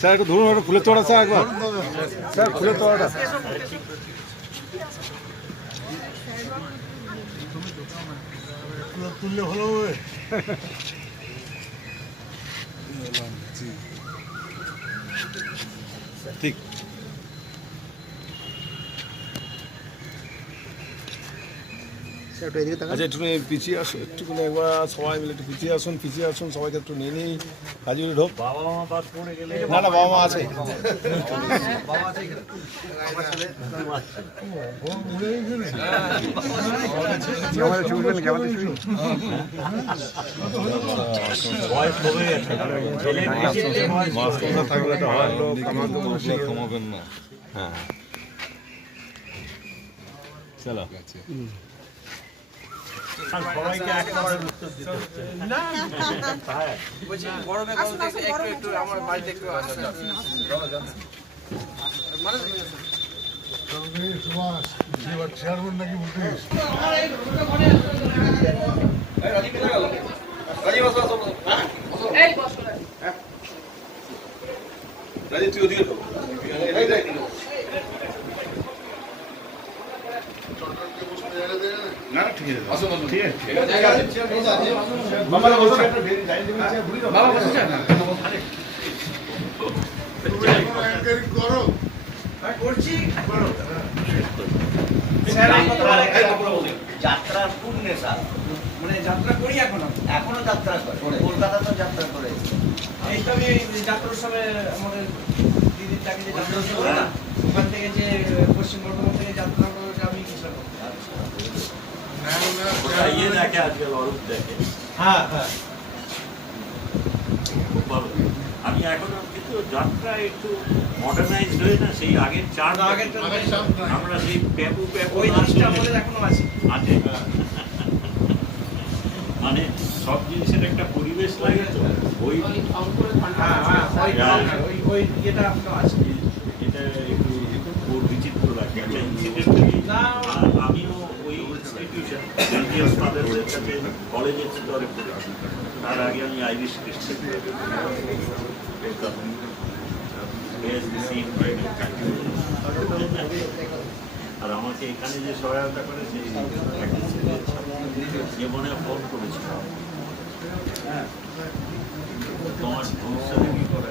Sir একটু ধরুন, একটু ফুলের তোড়া স্যার, একবার স্যার ফুলের তোড়াটা তুললে ভালো হবে। ঠিক আচ্ছা, একটু পিছিয়ে আসুন, একটুখানি একবার সবাই মিলে একটু পিছিয়ে আসুন, সবাইকে একটু নিয়ে নিই। হাজির ঢোক। বাবা মা বাদ পড়ে গেলে না, না বাবা মা আছে। কমাবেন না। হ্যাঁ চলো সবাইকে একবারে উত্তর দিতে হচ্ছে না। বলছি গরমে গরমে একটু আমার বাড়িতে একটু আসা যাবে। মানে সুভাষ এবার চেয়ারম্যান নাকি বলতে রাজি কোথায় গেল? রাজি বস বস এই বস করে রাজি তুই ওদিকে ঢোক। এই দেখ না ঠিক আছে, আসুন আসুন, ঠিক আছে বাবা বসো না, বাবা বসো না, করো করছি করো স্যার। যাত্রার পূর্ণে স্যার মানে যাত্রা করি এখনো যাত্রা করে, কলকাতা তো যাত্রা করে। এই তো আমি যাত্রার সময় আমাদের দিদির চাকরি যাত্রা করে না, ওখান থেকে যে পশ্চিম বর্ধমান থেকে যাত্রা করে আমি কিছু আমি এখনো কিন্তু যাত্রা একটু মডার্নাইজড হয়ে না, সেই আগের চার আমরা সেই প্যাপু প্যাপু এখনো আছে মানে সব জিনিসের একটা পরিবেশ লাগে তো, ওই এটা একটু বিচিত্র লাগে। আমিও ওই ইনস্টিটিউশন ফাদারদের কাছে কলেজের স্তরে পড়েছি, তার আগে আমি আইরিশ খ্রিস্টান। আর আমাকে এখানে যে সহায়তা করে সেই জীবনে ফোন করেছিল তোমার ভবিষ্যতে কি করে।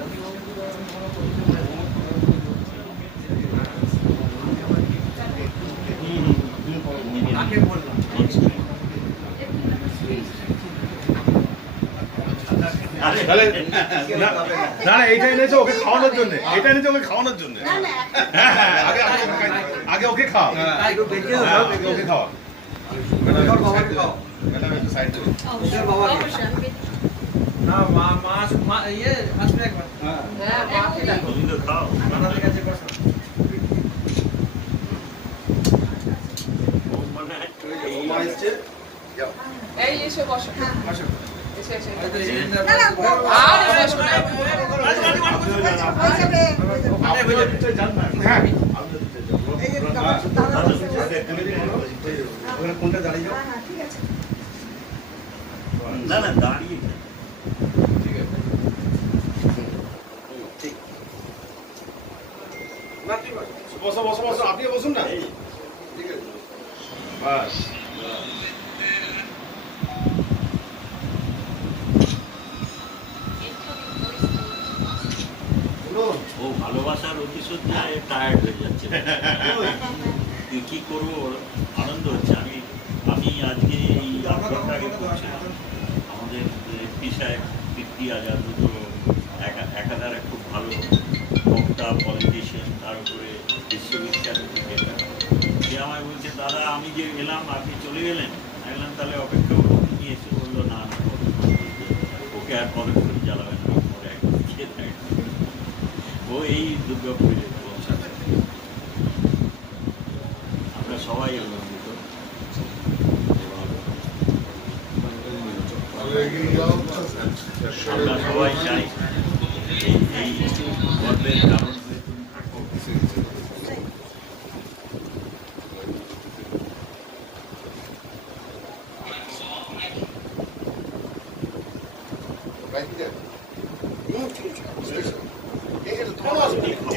না না এইটা এনেছে ওকে খাওয়ানোর জন্য, এটা এনেছে ওকে খাওয়ানোর জন্য। আগে ওকে খাওয়া, ওকে খাওয়া না মা মা ইয়ে আসবে একবার। এই এসে বসো, আসো এসে এসে আর বসো না। কোনটা দাঁড়িয়ে যাও? না না দাঁড়িয়ে ঠিক আছে ঠিক না, ঠিক আছে বসো বসো বসো, আপনি বসুন না। ঠিক আছে বাস ও ভালোবাসার অতিশয্যায় টায়ার্ড হয়ে যাচ্ছে। কি করবো, আনন্দ হচ্ছে। আমি আজকে এই 8 ঘন্টা আগে করছিলাম আমাদের এমপি সাহেব কীর্তি আজাদ, দুটো একাধারে খুব ভালো বক্তা, পলিটিশিয়ান, তার উপরে বিশ্ববিখ্যাত ক্রিকেটার। সে আমায় বলছে, দাদা আমি যে এলাম আপনি চলে গেলেন। এলাম তাহলে অপেক্ষা নিয়ে এসে বললো না না ওকে আর পদক্ষেপ জ্বালাবেন না, পরে একদম খেয়ে থাকে। ও এই দুর্গাপুরে পৌঁছাবে। আমরা সবাই আনন্দিত, আমরা সবাই চাই এই গর্বের কারণ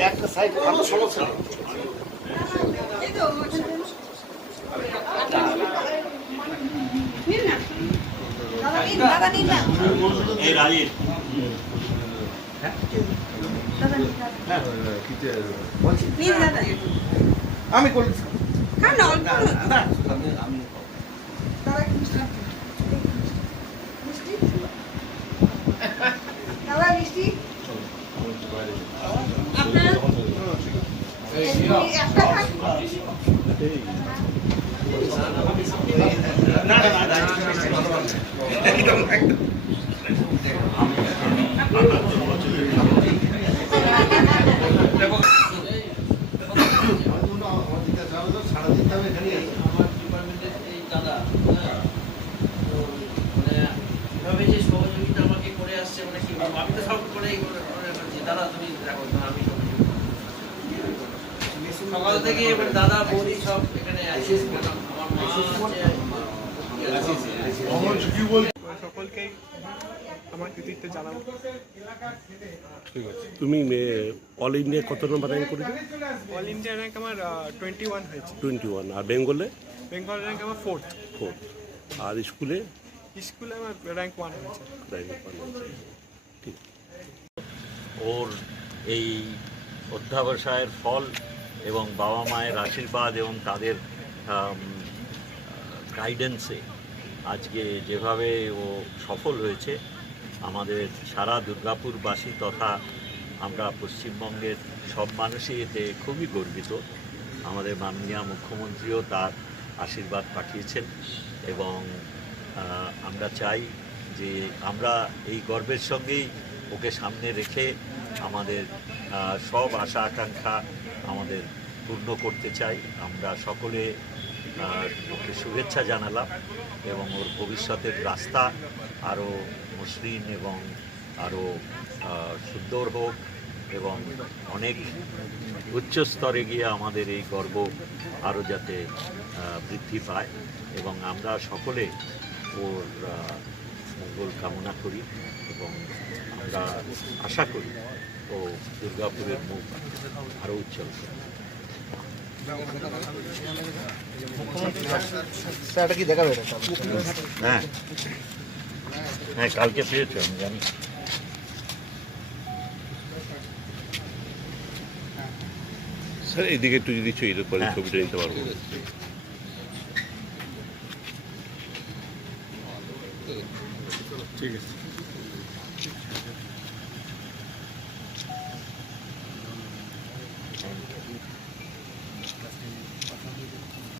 একটা সাইড সমস্যা নেই। এই তো নিন না দাদা নিন না এই রাজীব নিন দাদা আমি করছি খান না অল্প না আমি দাদা একটু মিষ্টি মিষ্টি দাদা মিষ্টি আপনার একটা খান না না না একদম একদম আমার ডিপার্টমেন্টের এই দাদা, হ্যাঁ, তো মানে এভাবে যে সহযোগিতা আমাকে করে আসছে, মানে কি বলবো, আমি তো সব করে করছি, দাদা তুমি দেখো আমি সকাল থেকে এবার দাদা বৌদি সব এখানে আছে, আমার মা আছে। সকলকেই আমার কৃতিত্ব জানাবো। তুমি অল ইন্ডিয়া কত নম্বর র্যাঙ্ক করেছো? অল ইন্ডিয়া র্যাঙ্ক আমার 21 হয়েছে। 21। আর বেঙ্গলে? বেঙ্গল র্যাঙ্ক আমার 4th। 4। আর স্কুলে? স্কুলে আমার র্যাঙ্ক 1 হয়েছে। র্যাঙ্ক 1। ঠিক। ওর এই অধ্যাবসায়ের ফল এবং বাবা মায়ের আশীর্বাদ এবং তাদের গাইডেন্সে আজকে যেভাবে ও সফল হয়েছে, আমাদের সারা দুর্গাপুরবাসী তথা আমরা পশ্চিমবঙ্গের সব মানুষই এতে খুবই গর্বিত। আমাদের মাননীয় মুখ্যমন্ত্রীও তার আশীর্বাদ পাঠিয়েছেন এবং আমরা চাই যে আমরা এই গর্বের সঙ্গেই ওকে সামনে রেখে আমাদের সব আশা আকাঙ্ক্ষা আমাদের পূর্ণ করতে চাই। আমরা সকলে ওকে শুভেচ্ছা জানালাম এবং ওর ভবিষ্যতের রাস্তা আরও মসৃণ এবং আরও সুন্দর হোক এবং অনেক উচ্চ স্তরে গিয়ে আমাদের এই গর্ব আরও যাতে বৃদ্ধি পায় এবং আমরা সকলে ওর মঙ্গল কামনা করি এবং আমরা আশা করি ও দুর্গাপুরের মুখ আরও উজ্জ্বল করে। স্যারটা কি দেখাবে? হ্যাঁ হ্যাঁ, কালকে পেয়েছো আমি জানি। স্যার এইদিকে একটু যদি ছবিটা করে হ্যাঁ। ছবিটা নিতে পারবো? ঠিক আছে।